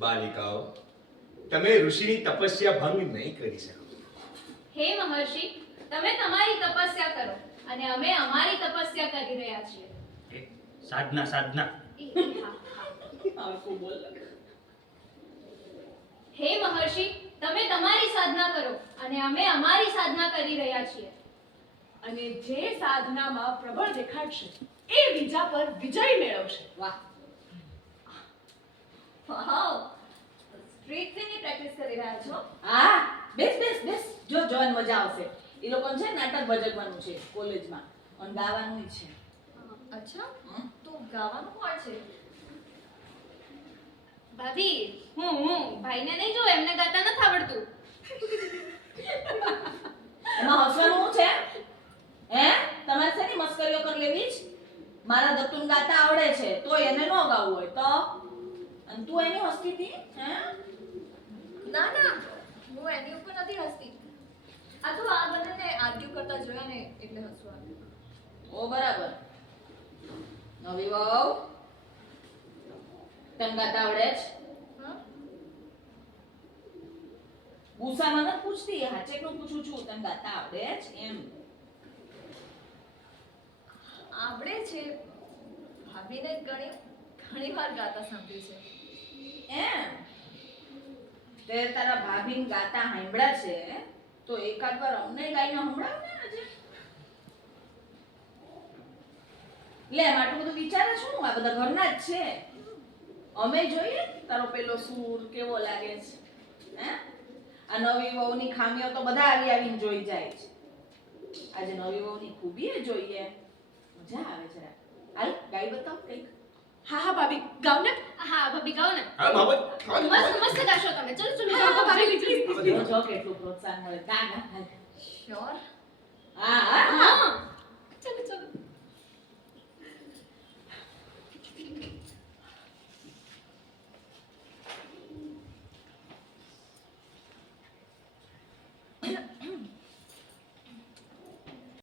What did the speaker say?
બાલિકાઓ, તમે ઋષિની તપસ્યા ભંગ નહીં કરી શકો. હે મહર્ષિ, તમે તમારી તપસ્યા કરો અને અમે અમારી તપસ્યા કરી રહ્યા છીએ. સાધના સાધના. હે મહર્ષિ, તમે તમારી સાધના કરો અને અમે અમારી સાધના કરી રહ્યા છીએ. અને જે સાધનામાં પ્રબળ દેખાડશે એ બીજા પર વિજય મેળવશે. વાહ, વાવ, સ્ટ્રીટની પ્રેક્ટિસ કરી રહ્યા છો. હા, બેસ બેસ બેસ. જો જોન મજા આવશે. એ લોકોને છે નાટક ભજવવાનું છે કોલેજમાં અને ગાવાનું છે. અચ્છા, તો ગાવાનું કોણ છે? ભાભી, હું ભાઈને નહીં જો, એમને ગાતા નથી આવડતું. એમાં હસવાનું શું છે? હે, તમારે શેની મસ્કરીઓ કરી લેવી છે? મારા દત્તુન ગાતા આવડે છે તો એને ન ગાવું હોય તો? અને તું એની હસતી હતી? હે? ના ના, હું એની ઉપર નથી હસતી. આ તો આ બંનેને આર્ગ્યુ કરતા જોયા ને એટલે હસવું આવ્યું. ઓ બરાબર. નવી વહુ, તને ગાતા આવડે છે? હા, ગુસ્સામાં નથી પૂછતી, હાચેકનું પૂછું છું. તને ગાતા આવડે છે એમ? આવડે છે. ભાભીને ઘણી વાર ગાતા સાંભળી છે. એમ? તે તારા ભાભીને ગાતા સાંભળ્યા છે તો એકાદ વાર અમને ગાઈને સંભળાવ ને આજે. લે, આટલું બધું વિચારે શું? આ બધા ઘરના જ છે. અમે જોઈએ તારો પેલો સૂર કેવો લાગે છે. હે, આ નવી વહુની ખામીઓ તો બધા આવીને જોઈ જાય છે. આજે નવી વહુની ખૂબીએ જોઈએ. મજા આવે જરા. હાલ ગાઈ બતાવ કંઈક. હા હા ભાભી, ગાવ ને. હા ભાભી, ગાઓ ને. હા બાબત, મસ્ત ગાશો તમે. ચલો ચલો, હા ગાઓ ભાભી, ભાભી. please. જો જો કેટલું પ્રોત્સાહન મળે. ગા ગા. હાલ. શ્યોર. હા હા હા, ચલો ચલો.